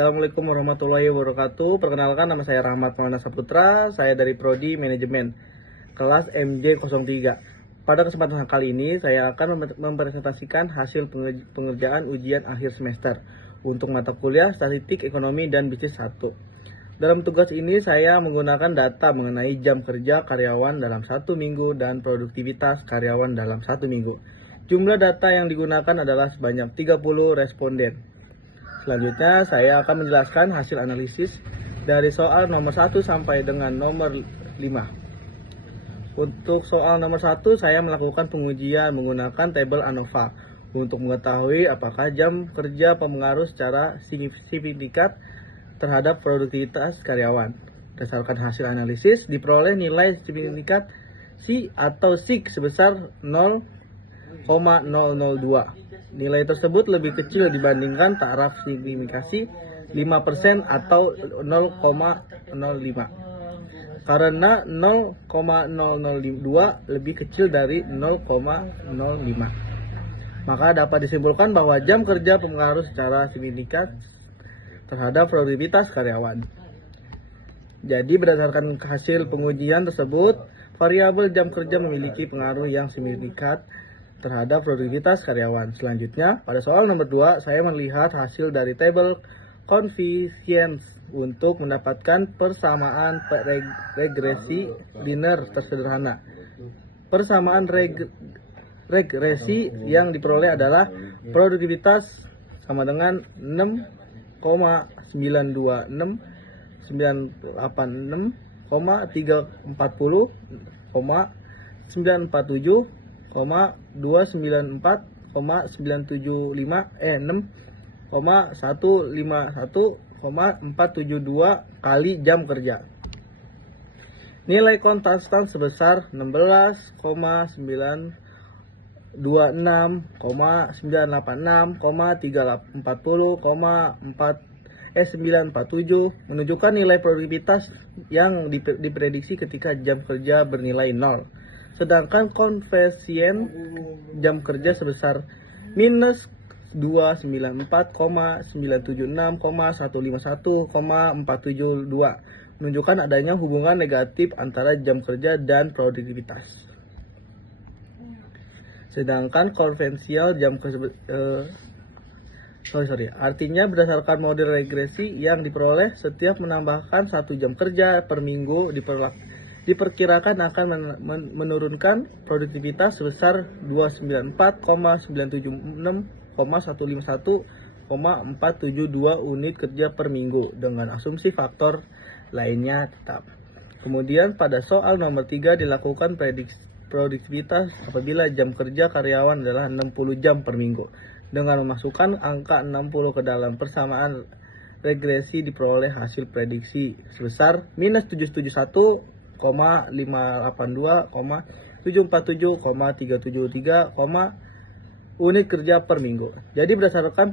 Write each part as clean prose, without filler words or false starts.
Assalamualaikum warahmatullahi wabarakatuh. Perkenalkan, nama saya Rahmat Maulana Saputra. Saya dari Prodi Manajemen kelas MJ03. Pada kesempatan kali ini saya akan mempresentasikan hasil pengerjaan ujian akhir semester untuk mata kuliah Statistik Ekonomi dan Bisnis 1. Dalam tugas ini saya menggunakan data mengenai jam kerja karyawan dalam 1 minggu dan produktivitas karyawan dalam 1 minggu. Jumlah data yang digunakan adalah sebanyak 30 responden. Selanjutnya saya akan menjelaskan hasil analisis dari soal nomor 1 sampai dengan nomor 5. Untuk soal nomor 1 saya melakukan pengujian menggunakan tabel ANOVA untuk mengetahui apakah jam kerja mempengaruhi secara signifikan terhadap produktivitas karyawan. Berdasarkan hasil analisis diperoleh nilai signifikan SI atau SIG sebesar 0,002. Nilai tersebut lebih kecil dibandingkan taraf signifikasi 5% atau 0,05. Karena 0,002 lebih kecil dari 0,05. Maka dapat disimpulkan bahwa jam kerja mempengaruhi secara signifikan terhadap produktivitas karyawan. Jadi berdasarkan hasil pengujian tersebut, variabel jam kerja memiliki pengaruh yang signifikan terhadap produktivitas karyawan. Selanjutnya, pada soal nomor 2, saya melihat hasil dari tabel coefficient untuk mendapatkan persamaan regresi linear tersederhana. Persamaan regresi yang diperoleh adalah produktivitas sama dengan 6,926, 986, 340, 947, 294,975 6,151,472 kali jam kerja. Nilai konstan sebesar 16,926,986,340,947 menunjukkan nilai produktivitas yang diprediksi ketika jam kerja bernilai 0. Sedangkan koefisien jam kerja sebesar minus 294,976,151,472 menunjukkan adanya hubungan negatif antara jam kerja dan produktivitas. Sedangkan konvensional jam kerja artinya berdasarkan model regresi yang diperoleh setiap menambahkan 1 jam kerja per minggu diperkirakan akan menurunkan produktivitas sebesar 294,976,151,472 unit kerja per minggu dengan asumsi faktor lainnya tetap. Kemudian pada soal nomor 3 dilakukan prediksi produktivitas apabila jam kerja karyawan adalah 60 jam per minggu. Dengan memasukkan angka 60 ke dalam persamaan regresi diperoleh hasil prediksi sebesar minus 771,582,747,373, unit kerja per minggu. Jadi berdasarkan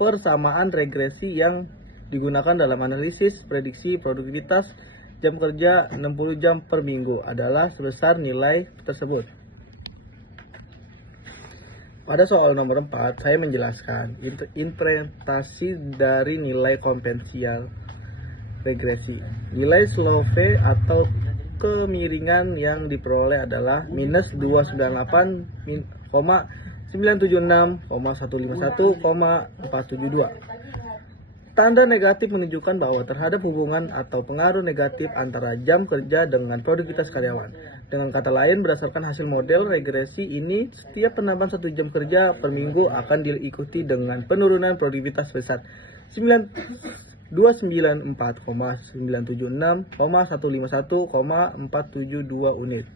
persamaan regresi yang digunakan dalam analisis prediksi produktivitas jam kerja 60 jam per minggu adalah sebesar nilai tersebut. Pada soal nomor 4, saya menjelaskan interpretasi dari nilai kompensial regresi. Nilai slope atau kemiringan yang diperoleh adalah minus 298,976,151,472. Tanda negatif menunjukkan bahwa terhadap hubungan atau pengaruh negatif antara jam kerja dengan produktivitas karyawan. Dengan kata lain, berdasarkan hasil model regresi ini, setiap penambahan 1 jam kerja per minggu akan diikuti dengan penurunan produktivitas sebesar 294,976,151,472 unit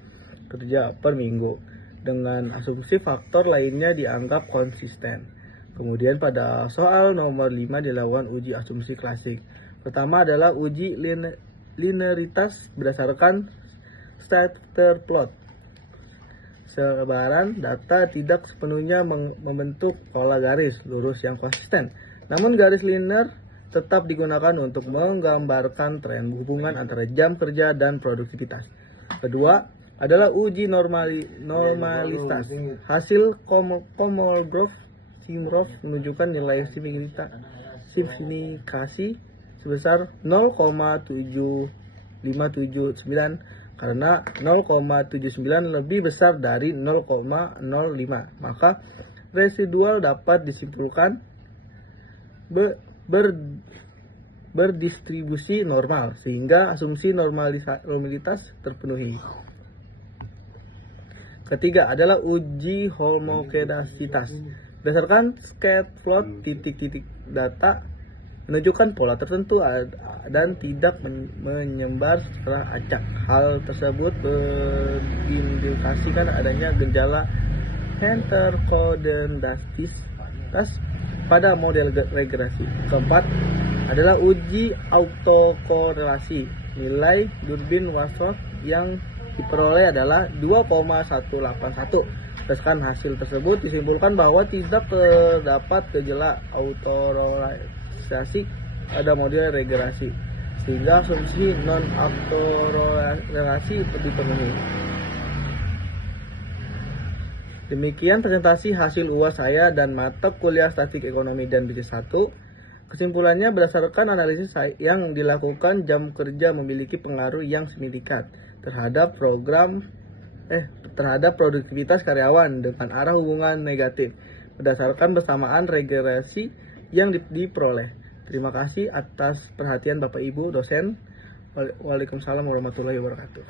kerja per minggu. Dengan asumsi faktor lainnya dianggap konsisten. Kemudian pada soal nomor 5 dilakukan uji asumsi klasik. Pertama adalah uji linearitas berdasarkan scatter plot. Sebaran data tidak sepenuhnya membentuk pola garis lurus yang konsisten. Namun garis linear tetap digunakan untuk menggambarkan tren hubungan antara jam kerja dan produktivitas. Kedua adalah uji normalitas. Hasil Komolgrove menunjukkan nilai signifikasi sebesar 0,7579 karena 0,79 lebih besar dari 0,05. Maka residual dapat disimpulkan berdistribusi normal sehingga asumsi normalitas terpenuhi. Ketiga adalah uji homogenasitas. Berdasarkan scatterplot titik-titik data menunjukkan pola tertentu dan tidak menyebar secara acak. Hal tersebut berindikasikan adanya gejala heterokoordinasitas pada model regresi. Keempat adalah uji autokorelasi. Nilai Durbin-Wasserman yang diperoleh adalah 2,181. Berdasarkan hasil tersebut disimpulkan bahwa tidak terdapat gejala autokorelasi pada model regresi, sehingga asumsi non-autokorelasi dipenuhi. Demikian presentasi hasil UAS saya dan mata kuliah Statistik Ekonomi dan Bisnis 1. Kesimpulannya, berdasarkan analisis yang dilakukan, jam kerja memiliki pengaruh yang signifikan terhadap produktivitas karyawan dengan arah hubungan negatif berdasarkan bersamaan regresi yang diperoleh. Terima kasih atas perhatian Bapak Ibu dosen. Waalaikumsalam warahmatullahi wabarakatuh.